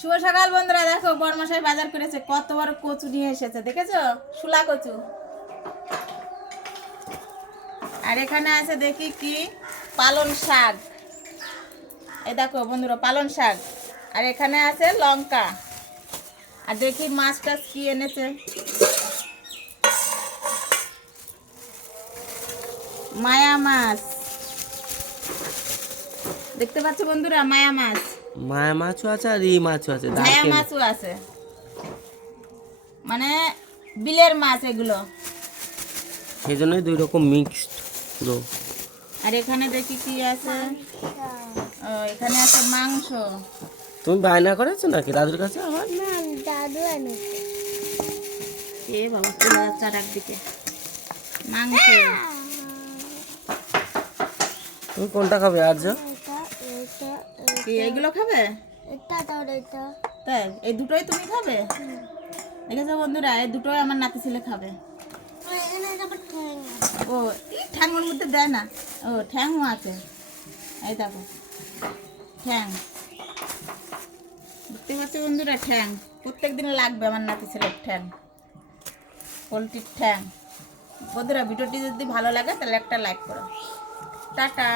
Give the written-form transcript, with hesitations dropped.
শুভ সকাল বন্ধুরা, দেখো বড়মশাই বাজার করেছে, কত বড় কচু নিয়ে এসেছে, দেখেছো? শুলা কচু। আর এখানে আছে দেখি কি, পালং শাক। এই দেখো বন্ধুরা, পালং শাক। আর এখানে আছে লঙ্কা। আর দেখি মাছ টাছ কি এনেছে। মায়া মাছ দেখতে পাচ্ছ বন্ধুরা, মায়া মাছ। মায়া মাছও আছে আর এই মাছও আছে, মায়া মাছও আছে, মানে বিলের মাছ এগুলো। সেই জন্যই দুই রকম মিক্সড পুরো। আর এখানে দেখি কি আছে, ও এখানে আছে মাংস। তুমি বায়না করেছো নাকি দাদুর কাছে আবার? না দাদু এনেছে। এ বাবা, চলে যাচ্ছে আর একদিকে মাংস। তুমি কোনটা খাবে আর যা? এটা এটা কি এইগুলো খাবে? এটা তাহলে এটা তাই এই দুটোই তুমি খাবে? দেখেছো বন্ধুরা, এই দুটোই আমার নাতি ছেলে খাবে। এখানে আবার ঠ্যাং ও এই ঠ্যাংয়ের মধ্যে দেয় না, ও ঠ্যাংও আছে। এই দেখো ঠ্যাং, দেখতে পাচ্ছ বন্ধুরা, ঠ্যাং প্রত্যেক দিন লাগবে আমার নাতি ছেলের ঠ্যাং, পোলট্রির ঠ্যাং। বন্ধুরা ভিডিওটি যদি ভালো লাগে তাহলে একটা লাইক করো। টাটা।